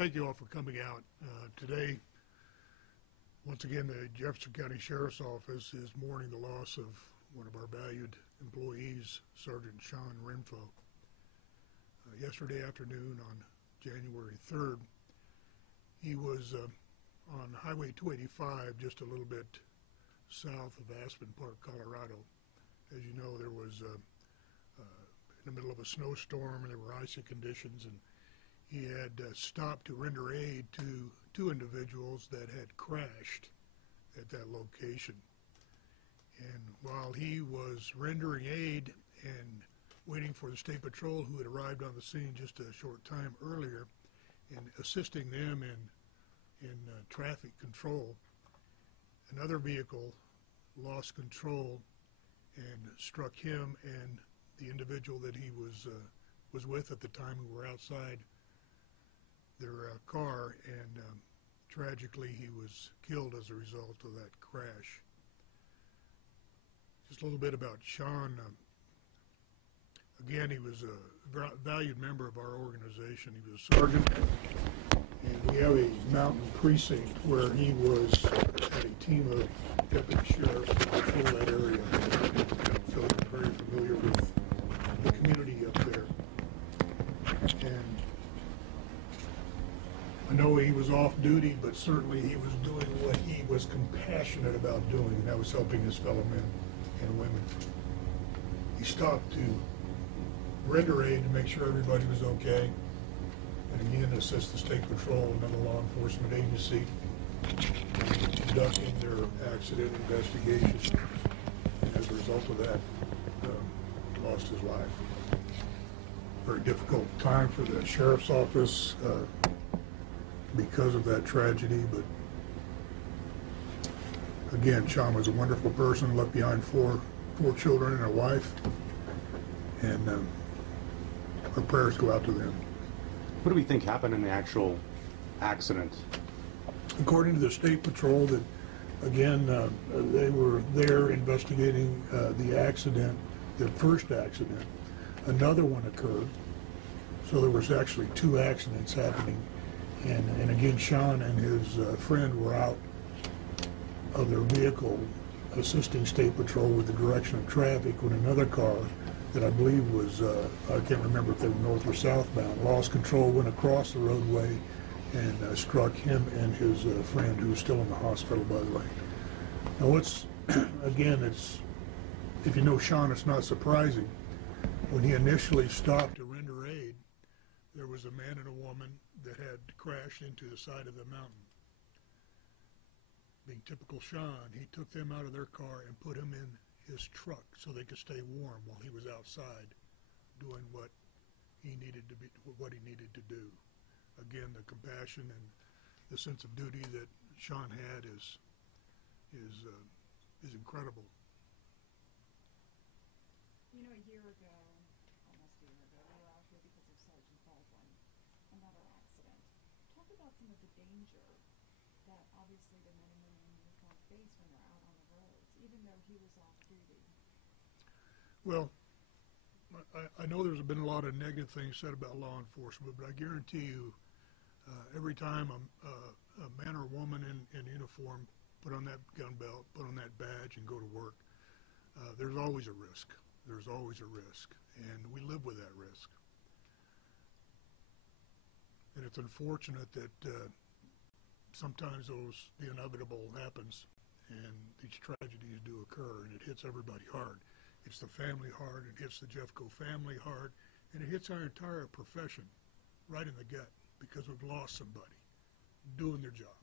Thank you all for coming out. Today, once again, the Jefferson County Sheriff's Office is mourning the loss of one of our valued employees, Sergeant Sean Renfro. Yesterday afternoon on January 3rd, he was on Highway 285, just a little bit south of Aspen Park, Colorado. As you know, there was in the middle of a snowstorm and there were icy conditions, and he had stopped to render aid to two individuals that had crashed at that location. And while he was rendering aid and waiting for the State Patrol, who had arrived on the scene just a short time earlier, and assisting them in traffic control, another vehicle lost control and struck him and the individual that he was with at the time, who were outside their car, and tragically he was killed as a result of that crash. Just a little bit about Sean. Again, he was a valued member of our organization. He was a sergeant, and we have a mountain precinct where he was had a team of deputy sheriffs to patrol that area, so he's very familiar with the community up there. And I know he was off duty, but certainly he was doing what he was compassionate about doing, and that was helping his fellow men and women. He stopped to render aid to make sure everybody was okay, and again assist the State Patrol and other law enforcement agency in conducting their accident investigation. And as a result of that, lost his life. Very difficult time for the Sheriff's Office because of that tragedy, but again, Sean was a wonderful person, left behind four children and a wife, and our prayers go out to them. What do we think happened in the actual accident? According to the State Patrol, that again, they were there investigating the accident, the first accident. Another one occurred, so there was actually two accidents happening. And again, Sean and his friend were out of their vehicle assisting State Patrol with the direction of traffic when another car that I believe was, I can't remember if they were north or southbound, lost control, went across the roadway and struck him and his friend, who was still in the hospital, by the way. Now what's, again, if you know Sean, it's not surprising. When he initially stopped to render aid, there was a man and a woman that had crashed into the side of the mountain. Being typical Sean, he took them out of their car and put him in his truck so they could stay warm while he was outside doing what he needed to do. Again, the compassion and the sense of duty that Sean had is incredible. You know, a year ago, almost a year ago, we were out here because of Sergeant Baldwin, another accident. Talk about some of the danger that obviously the men and women in uniform face when they're out on the roads, even though he was off duty. Well, I know there's been a lot of negative things said about law enforcement, but I guarantee you, every time a man or woman in uniform put on that gun belt, put on that badge, and go to work, there's always a risk. There's always a risk, and we live with that risk. And it's unfortunate that sometimes the inevitable happens, and these tragedies do occur, and it hits everybody hard. It's the family hard, it hits the Jeffco family hard, and it hits our entire profession right in the gut, because we've lost somebody doing their job.